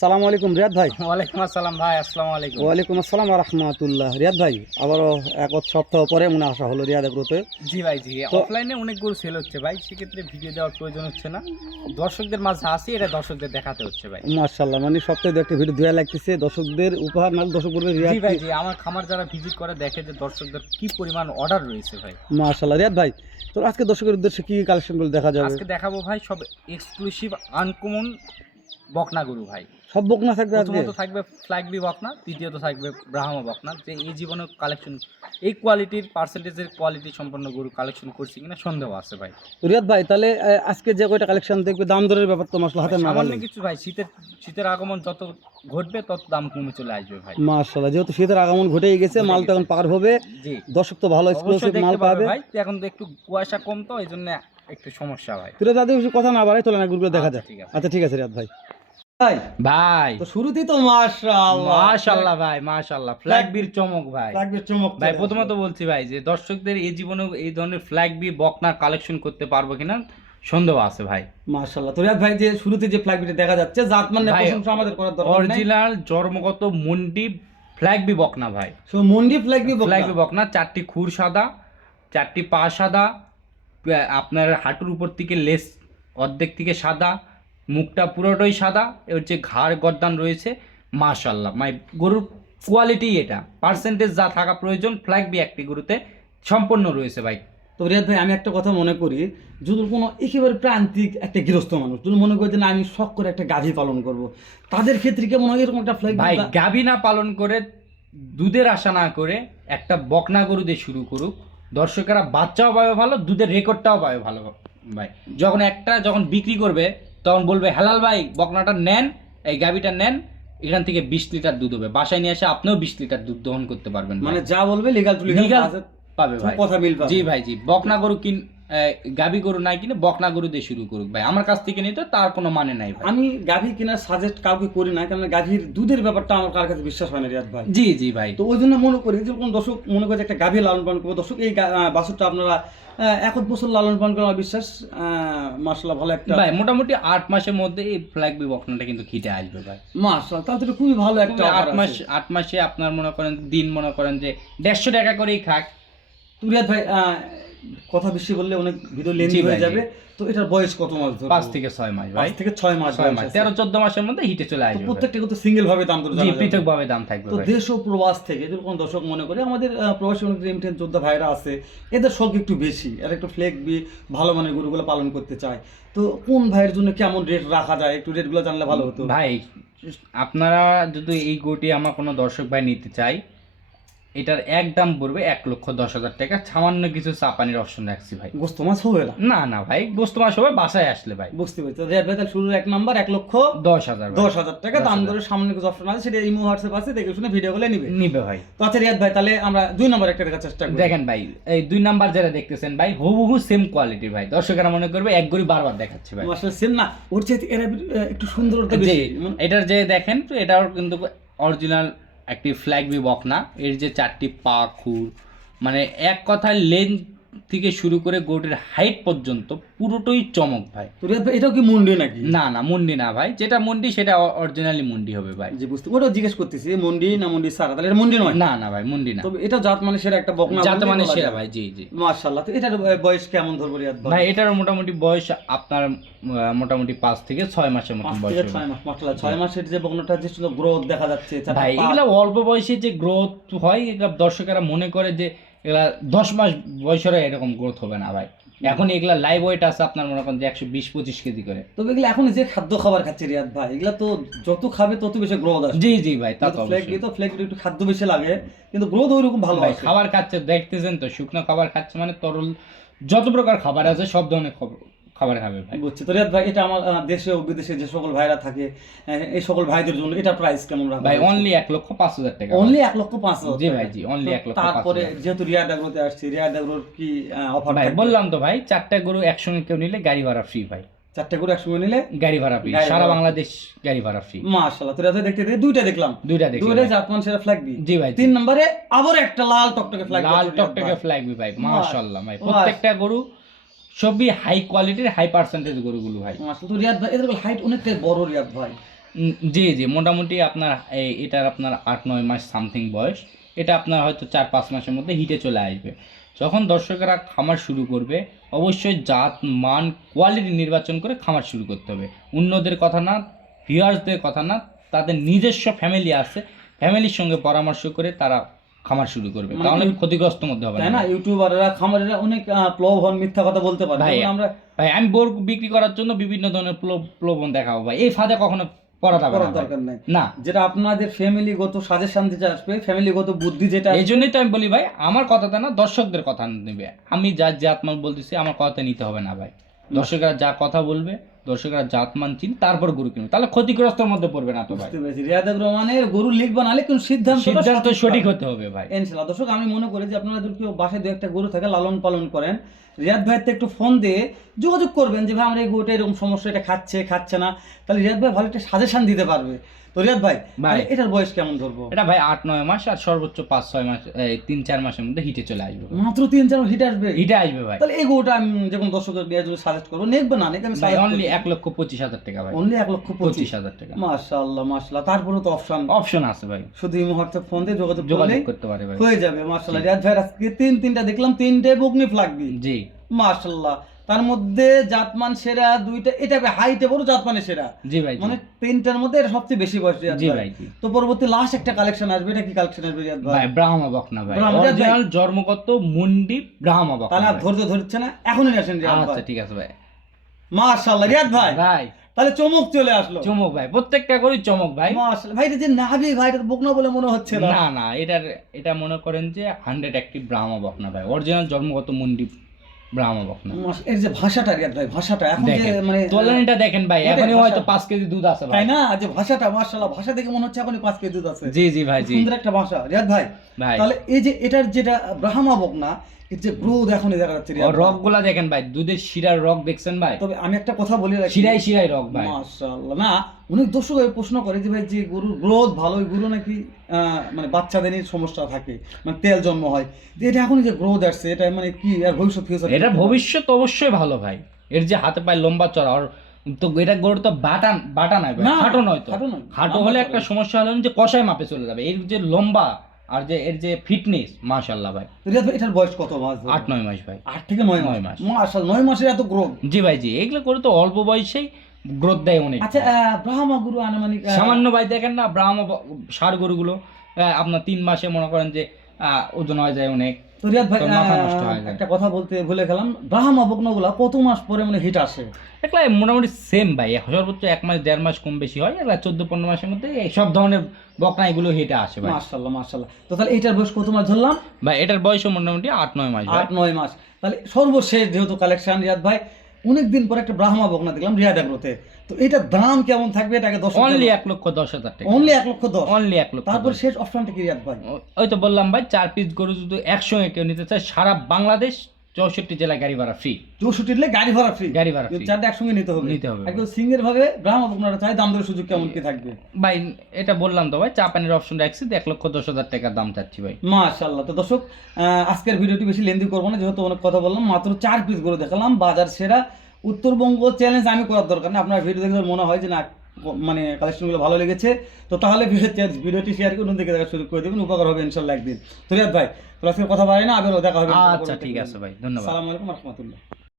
সালামু আলাইকুম রিয়াদ ভাই। ওয়ালাইকুম আসসালাম ভাই, আসসালামু আলাইকুম। ওয়ালাইকুম আসসালাম ওয়া রাহমাতুল্লাহ। রিয়াদ ভাই, আবারও এক সপ্তাহ পরে মনে আসা হলো রিয়াদ এগ্রোতে। জি ভাই, জি তো অফলাইনে অনেক গরু সেল হচ্ছে ভাই, সেক্ষেত্রে ভিডিও দেওয়ার প্রয়োজন হচ্ছে না। দর্শকদের মাঝে আসি, এটা দর্শকদের দেখাতে হচ্ছে ভাই। মাশাআল্লাহ, মানে সপ্তাহে দু একটা ভিডিও দেওয়া লাগতেছে দর্শকদের উপহার, না দর্শক বলবে রিয়াদ জি ভাই, জি আমার খামার যারা ভিজিট করে দেখে যে দর্শকদের কি পরিমাণ অর্ডার রয়েছে ভাই। মাশাআল্লাহ। রিয়াদ ভাই, তো আজকে দর্শকের উদ্দেশ্যে কি কালেকশনগুলো দেখা যাবে? আজকে দেখাবো ভাই সব এক্সক্লুসিভ আনকমন বকনা গরু ভাই। সব বকনা থাকবে আজকে? প্রথমত থাকবে ফ্ল্যাগবি বকনা, দ্বিতীয়ত থাকবে ব্রাহ্মা বকনা। যে এই জীবনে কালেকশন এই কোয়ালিটির পার্সেন্টেজের কোয়ালিটি সম্পন্ন গরু কালেকশন করছি কিনা সন্দেহ আছে ভাই। তো রিয়াদ ভাই, তাহলে আজকে যে কয়টা কালেকশন দেখবে, দাম দরের ব্যাপার তো মাসলা হাতে না সামান্য কিছু ভাই, শীতের আগমন যত ঘটবে তত দাম কমে চলে আসবে ভাই। মাশাআল্লাহ, যেহেতু শীতের আগমন ঘটেই গেছে, মাল তো এখন পার হবে। জি দর্শক তো ভালো অবশ্যই এক্সক্লুসিভ মাল দেখতে পাবে পাবে ভাই, তো এখন তো একটু কুয়াশা কম, তো এই জন্য একটু সমস্যা ভাই। তুই যাদের বেশি কথা না বাড়াই, চলে না গুরুগুলো দেখা আচ্ছা, যায়। ঠিক আছে। আচ্ছা ঠিক আছে রিয়াদ ভাই। ভাই, ভাই তো শুরুতেই তো মাশাআল্লাহ মাশাআল্লাহ ভাই, মাশাআল্লাহ ফ্ল্যাগ বির চমক ভাই। লাগবে চমক ভাই প্রথমত বলছি ভাই যে দর্শকদের এই জীবনে এই ধরনের ফ্ল্যাগ বি বকনা কালেকশন করতে পারবো কিনা সন্দেহ আছে ভাই। মাশাআল্লাহ। তো রিয়াদ ভাই, যে শুরুতে যে ফ্ল্যাগ বিটা দেখা যাচ্ছে, জাত মানে ভাই, প্রশংসা আমাদের করার দরকার নাই। অরিজিনাল জন্মগত মন্ডি ফ্ল্যাগ বি বকনা ভাই। সো মন্ডি ফ্ল্যাগ বি ফ্ল্যাগ বি বকনা, চারটি খুর সাদা, চারটি পা সাদা, আপনার হাঁটুর উপর থেকে লেস অর্ধেক থেকে সাদা, মুখটা পুরোটাই সাদা, এর যে ঘাড় গর্দান রয়েছে মাশাআল্লাহ। গরুর কোয়ালিটি এটা পার্সেন্টেজ যা থাকা প্রয়োজন ফ্ল্যাগ বি একটি গরুতে সম্পন্ন রয়েছে ভাই। তো রিয়াদ ভাই, আমি একটা কথা মনে করি, যদি কোনো একেবারে প্রান্তিক একটা গৃহস্থ মানুষ যদি মনে করে যে না, আমি শখ করে একটা গাভী পালন করব, তাদের ক্ষেত্রে কেমন হয় এরকম একটা ফ্ল্যাগ? ভাই গাভী না পালন করে, দুধের আশা না করে একটা বকনা গরু দিয়ে শুরু করুক, দর্শকেরা বাচ্চাও পাবে ভালো, দুধের রেকর্ডটাও পাবে ভালো ভাই। যখন বিক্রি করবে তখন বলবে হালাল ভাই বকনাটা নেন, এই গাভীটা নেন, এখান থেকে 20 লিটার দুধ হবে, বাসায় নিয়ে এসে আপনিও 20 লিটার দুধ দহন করতে পারবেন মানে ভাই। যা বলবে লিগ্যাল টু লিগ্যাল পাবে ভাই, কথা মিল পাবে। জি ভাই, জি বকনা গরু গাভী গরু নাই কিনে বকনা গরু দিয়ে শুরু করুক ভাই, আমার কাছ থেকে নিতে তার কোনো মানে নাই ভাই। আমি গাভী কেনার সাজেস্ট কাউকে করি না, কারণ গাভীর দুধের ব্যাপারটা আমার কার কাছে বিশ্বাস হয় না রিয়াদ ভাই। জি জি ভাই, তো ওই জন্য মনে করি যে কোন দর্শক মনে করে যে একটা গাভী লালন পালন করবো, দর্শক এই বাছুরটা আপনারা 1 বছর লালন পালন করে আমার বিশ্বাস মাশাআল্লাহ ভালো একটা ভাই মোটামুটি 8 মাসের মধ্যে এই ফ্ল্যাগ বি বকনাটা কিন্তু খিটে আসবে ভাই। মাশাআল্লাহ, তাহলে তো খুবই ভালো একটা 8 মাসে আপনার মনে করেন দিন মনে করেন যে 150 টাকা করেই খাক। তো রিয়াদ ভাই, কথা বেশি বললে অনেক ভিডিও লেন্থি হয়ে যাবে। তো এটার বয়স কত মাস ধরে? 5 থেকে 6 মাস ভাই, 5 থেকে 6 মাস 6 মাস 13-14 মাসের মধ্যে হিটে চলে আসবে। প্রত্যেকটা কিন্তু সিঙ্গেল ভাবে দাম ধরে জি পৃথকভাবে দাম থাকবে তো ভাই। দেশ ও প্রবাস থেকে যদি কোনো দর্শক মনে করে, আমাদের প্রবাসী অনেক রেমিটেন্স যোদ্ধা ভাইরা আছে, এদের শখ একটু বেশি, আর একটু ফ্লেক বি ভালো মানের গরুগুলো পালন করতে চায়, তো কোন ভাইয়ের জন্য কেমন রেট রাখা যায়, একটু রেটগুলো জানলে ভালো হতো ভাই আপনারা যদি এই গরুটি আমার কোনো দর্শক ভাই নিতে চাই, এটার এক দাম পড়বে 1,10,000 টাকা, সামান্য কিছু চাপানির অপশন রাখছি ভাই। গোস্ত মাছ হবে না? না না ভাই, গোস্ত মাস হবে বাসায় আসলে ভাই। বুঝতে পারছি। রেট ভাই তাহলে শুরুর 1 নাম্বার 1,10,000 10,000 টাকা, দাম ধরে সামনে কিছু অপশন আছে, সেটা ইমো হোয়াটসঅ্যাপ আছে, দেখে শুনে ভিডিও গুলো নিবে ভাই। তো আচ্ছা রিয়াদ ভাই, তাহলে আমরা 2 নাম্বার একটা দেখার চেষ্টা করি। দেখেন ভাই, এই 2 নাম্বার যেটা দেখতেছেন ভাই হুবহু সেম কোয়ালিটির ভাই, দর্শকেরা মনে করবে এক গরু বারবার দেখাচ্ছে ভাই। আসলে সেম না, ওর চাইতে এরা একটু সুন্দরতা জি, বেশি। এটার যে দেখেন তো এটাও কিন্তু অরিজিনাল একটি ফ্ল্যাগ বি বকনা, এর যে 4টি পা খুর, মানে এক কথায় লেন্থ থেকে শুরু করে গরুটির হাইট পর্যন্ত পুরোটাই চমক ভাই। তো রিয়াদ ভাই, এটাও কি মুন্ডি নাকি? না না মুন্ডি না ভাই, যেটা মুন্ডি সেটা অরিজিনালি মুন্ডি হবে ভাই। জি বুঝতে, ওটাও জিজ্ঞেস করতেছি মুন্ডি না মুন্ডি সারা, তাহলে এটা মুন্ডি নয়? না না ভাই মুন্ডি না, তবে এটা জাত মানে সেরা একটা বকনা, জাত মানে সেরা ভাই। জি জি মাশাআল্লাহ। তো এটার বয়স কেমন ধরবো রিয়াদ ভাই? ভাই এটার মোটামুটি বয়স আপনার মোটামুটি 5 থেকে 6 মাসের মতো 5 বয়স থেকে হবে। 6 মাস মাশাআল্লাহ। 6 মাসের যে বকনাটা যে গ্রোথ দেখা যাচ্ছে ভাই এগুলা অল্প বয়সে যে গ্রোথ হয়, এগুলা দর্শকেরা মনে করে যে এগুলা 10 মাস বয়সের এরকম গ্রোথ হবে না ভাই। এখন এগুলা লাইভ ওয়েট আছে আপনার মনে করেন যে 120-25 কেজি করে। তবে এগুলা এখন যে খাদ্য খাবার খাচ্ছে রিয়াদ ভাই, এগুলা তো যত খাবে তত বেশি গ্রোথ আসবে। জি জি ভাই, তা তো ফ্লেক অবশ্যই তো ফ্লেক একটু খাদ্য বেশি লাগে, কিন্তু গ্রোথ ওইরকম ভালো ভাই। আসে। খাবার খাচ্ছে দেখতেছেন তো, শুকনো খাবার খাচ্ছে মানে তরল যত প্রকার খাবার আছে সব ধরনের খাবার খাবে ভাই। বুঝছি। তো রিয়াদ ভাই, এটা আমার দেশে ও বিদেশে যে সকল ভাইরা থাকে, এই সকল ভাইদের জন্য এটা প্রাইস কেমন রাখা ভাই হয়েছে? অনলি 1,05,000 টাকা। অনলি 1,05,000? জি ভাই, জি অনলি 1,05,000। তারপরে যেহেতু রিয়াদ এগ্রোতে আসছি, রিয়াদ এগ্রোর কি অফার ভাই থাকবে? বললাম তো ভাই, 4টা গরু একসঙ্গে কেউ নিলে গাড়ি ভাড়া ফ্রি ভাই। 4টে করে একসঙ্গে নিলে গাড়ি ভাড়া ফ্রি, গাড়ি সারা ভাড়া। বাংলাদেশ গাড়ি ভাড়া ফ্রি। মাশাআল্লাহ। তো রিয়াদ ভাই, দেখতে দুইটা দেখলাম, দুইটা দেখি দুইটাই জাতমান সেরা ফ্ল্যাগ বি। জি ভাই, 3 নম্বরে আবার একটা লাল টকটকে ফ্ল্যাগ, লাল টকটকে ফ্ল্যাগ বি ভাই, মাশাআল্লাহ ভাই। প্রত্যেকটা গরু সবই হাই কোয়ালিটির হাই পার্সেন্টেজ গরুগুলো ভাই। মাশাআল্লাহ। তো রিয়াদ ভাই, এদের হাইট অনেকটাই বড় রিয়াদ ভাই। জি জি, মোটামুটি আপনার এটার আপনার 8-9 মাস সামথিং বয়স। এটা আপনার হয়তো 4-5 মাসের মধ্যে হিটে চলে আসবে। যখন দর্শকেরা খামার শুরু করবে, অবশ্যই জাত মান কোয়ালিটি নির্বাচন করে খামার শুরু করতে হবে। অন্যদের কথা না, ভিউয়ার্সদের কথা না, তাদের নিজস্ব ফ্যামিলি আছে, ফ্যামিলির সঙ্গে পরামর্শ করে তারা খামার শুরু করবে, মানে তাহলে ক্ষতিগ্রস্ত মধ্যে হবে তাই না। না, ইউটিউবাররা খামারিরা অনেক প্রলোভন মিথ্যা কথা বলতে পারে, ভাই যেমন আমরা ভাই আমি বোর বিক্রি করার জন্য বিভিন্ন ধরনের প্রলোভন দেখাবো ভাই, এই ফাঁদে কখনো পড়া যাবে না করার ভাই। দরকার নাই। না, যেটা আপনাদের ফ্যামিলিগত সাজেশন দিতে আসবে, ফ্যামিলিগত বুদ্ধি যেটা এই জন্যই তো আমি বলি ভাই, আমার কথাটা না দর্শকদের কথা নেবে। আমি যা জাতমান বলতেছি আমার কথা নিতে হবে না ভাই। দর্শকরা যা কথা বলবে, দর্শকরা জাতমান চিন তারপর গরু কিনবে, তাহলে ক্ষতিগ্রস্তর মধ্যে পড়বে না তো ভাই। বুঝতে পেরেছি। রিয়াদ রহমানের গরু লিখবা নালে কিন্তু সিদ্ধান্ত সিদ্ধান্ত সঠিক হতে হবে ভাই। ইনশাআল্লাহ। দর্শক, আমি মনে করি যে আপনারা যদি কেউ বাসায় দু একটা গরু থাকে লালন পালন করেন, রিয়াদ ভাইয়ের একটু ফোন দিয়ে যোগাযোগ করবেন যে ভাই আমার এই গরুটা এরকম সমস্যা, এটা খাচ্ছে না, তাহলে রিয়াদ ভাই ভালো একটা সাজেশন দিতে পারবে। তো রিয়াদ ভাই, তাহলে এটার বয়স কেমন ধরবো? এটা ভাই 8-9 মাস, আর সর্বোচ্চ 5-6 মাস, 3-4 মাসের মধ্যে হিটে চলে আসবে ভাই। মাত্র 3-4 হিট আসবে? হিটে আসবে ভাই। তাহলে এই গরুটা আমি যখন দর্শকের নিয়ে যদি সাজেস্ট করবো, নেকবে না নেক আমি ভাই সাজেস্ট অনলি করব 1,25,000 টাকা ভাই। অনলি 1,25,000 টাকা। মাশাআল্লাহ মাশাআল্লাহ। তারপরে তো অপশন আছে ভাই, শুধু এই মুহূর্তে ফোন দিয়ে যোগাযোগ যোগাযোগ করলেই করতে পারে ভাই। হয়ে যাবে। মাশাআল্লাহ, রিয়াদ ভাই আজকে তিনটা দেখলাম, তিনটে বুকনি ফ্লাগবি। জি মাশাআল্লাহ। তার মধ্যে জাতমান সেরা দুইটা, এটা হাইটে বড় জাতমানের সেরা, জি ভাই, মানে তিনটার মধ্যে এটা সবচেয়ে বেশি বয়স রিয়াদ জি ভাই। ভাই জি। তো পরবর্তী লাস্ট একটা কালেকশন আসবে, এটা কি কালেকশন আসবে রিয়াদ ভাই? ভাই ব্রাহ্মা বকনা ভাই, ব্রাহ্মা, রিয়াদ ভাই। অরিজিনাল জন্মগত মুন্ডি ব্রাহ্মা বকনা তাহলে আর ভাই। ধৈর্য ধরছে না, এখনই আসেন রিয়াদ আচ্ছা ভাই। ঠিক আছে ভাই। মাশাআল্লাহ রিয়াদ ভাই, ভাই তাহলে চমক চলে আসলো। চমক ভাই, প্রত্যেকটা করি চমক ভাই। মাশাআল্লাহ ভাই, এটা যে নাভি ভাই, এটা তো বকনা বলে মনে হচ্ছে না। না না, এটা মনে করেন যে 100 অ্যাক্টিভ ব্রাহ্মা বকনা ভাই, অরিজিনাল জন্মগত মুন্ডি ব্রাহ্মা বকনা। এর যে ভাষাটা রিয়াদ ভাই, ভাষাটা এখন যে দেখেন মানে তোলানিটা দেখেন ভাই, ওটাই এখনই হয়তো ভাষা। 5 কেজি দুধ আছে ভাই। তাই না, যে ভাষাটা মাশাআল্লাহ, ভাষা দেখে মনে হচ্ছে এখনই 5 কেজি দুধ আছে। জি জি ভাই জি। সুন্দর একটা ভাষা রিয়াদ ভাই। ভাই তাহলে এই যে এটার যেটা ব্রাহ্মা বকনা, এর যে গ্রোথ এখনই দেখা যাচ্ছে রিয়াদ ভাই। রক গুলা দেখেন ভাই, দুধের শিরার রক দেখছেন ভাই, তবে আমি একটা কথা বলি রাখি, শিরাই শিরাই রক ভাই। মাশাআল্লাহ। না, অনেক দর্শক প্রশ্ন করে যে ভাই, যে গরুর গ্রোথ ভালো, ওই গরু নাকি মানে বাচ্চাদেরই সমস্যা থাকে, মানে তেল জন্ম হয়, তো এটা এখন যে গ্রোথ আসছে, এটা মানে কি আর ভবিষ্যৎ ফিউচার? এটা ভবিষ্যৎ অবশ্যই ভালো ভাই। এর যে হাতে পায়ে লম্বা চড়া, আর তো এটা গরু তো বাটা নাই ভাই, না, খাটো নয় তো। খাটো নয়, খাটো লম্বা হলে চড়া। একটা সমস্যা হলো যে কষায় মাপে চলে যাবে। এর যে লম্বা আর যে এর যে ফিটনেস, মাশাআল্লাহ ভাই। তো রিয়াদ ভাই, এটার বয়স কত মাস? 8-9 মাস ভাই। 8 থেকে 9 9 মাস। মাস। মাশাআল্লাহ, 9 মাসের এত গ্রোথ। জি ভাই জি, এগুলো করে তো অল্প বয়সেই গ্রোথ দেয় অনেক। আচ্ছা, ব্রাহ্মা গরু আনুমানিক সামান্য ভাই দেখেন না, ব্রাহ্মা ষাঁড় গরুগুলো আপনার 3 মাসে মনে করেন যে ওজন হয়ে যায় অনেক। তো রিয়াদ ভাই, তো মাথা নষ্ট হয়ে যায়। একটা কথা বলতে ভুলে গেলাম, ব্রাহ্মা বকনাগুলা কত মাস পরে মানে হিট আসে? একলা মোটামুটি সেম ভাই, সর্বোচ্চ 1 মাস 1.5 মাস কম বেশি হয়, একলা 14-15 মাসের মধ্যে এই সব ধরনের বকনা এগুলো হেঁটে আসে ভাই। মাশাআল্লাহ মাশাআল্লাহ। তো তাহলে এটার বয়স কত মাস ধরলাম? ভাই এটার বয়সও মোটামুটি 8-9 মাস ভাই। 8-9 মাস। তাহলে সর্বশেষ যেহেতু কালেকশন রিয়াদ ভাই, অনেকদিন পরে একটা ব্রাহ্মা বকনা দেখলাম রিয়াদ এগ্রোতে, তো এটার দাম কেমন থাকবে এটাকে দর্শক? অনলি 1,10,000 টাকা। অনলি 1,10,000। অনলি 1,10,000। তারপর শেষ অপশনটা কি রিয়াদ ভাই? ওই তো বললাম ভাই, 4 পিস গরু যদি একসঙ্গে কেউ নিতে চায়, সারা বাংলাদেশ 64 জেলায় গাড়ি ভাড়া ফ্রি। 64 লে গাড়ি ভাড়া ফ্রি? গাড়ি ভাড়া free। চারটা একসঙ্গে নিতে হবে? নিতে হবে। একদম সিঙ্গেল ভাবে ব্রাহ্মা বকনাটা চাই, দাম দরের সুযোগ কেমন কি থাকবে? ভাই এটা বললাম তো ভাই, চা পানির অপশন রাখছি, 1,10,000 টাকার দাম চাচ্ছি ভাই। মাশাআল্লাহ। তো দর্শক, আজকের ভিডিওটি বেশি লেন্দি করবো না, যেহেতু অনেক কথা বললাম, মাত্র 4 পিস গরু দেখালাম, বাজার সেরা উত্তরবঙ্গ চ্যালেঞ্জ আমি করার দরকার না। আপনার ভিডিও দেখলে মনে হয় যে না, মানে কালেকশনগুলো ভালো লেগেছে, তো তাহলে ভিডিওটি শেয়ার করে অন্য দিকে দেখার সুযোগ করে দেবেন, উপকার হবে ইনশাল্লাহ একদিন। তো রিয়াদ ভাই, তো আজকে কথা বাড়াই না, আবার দেখা হবে। আচ্ছা ঠিক আছে ভাই, ধন্যবাদ। আসসালামু আলাইকুম ওয়া রাহমাতুল্লাহ।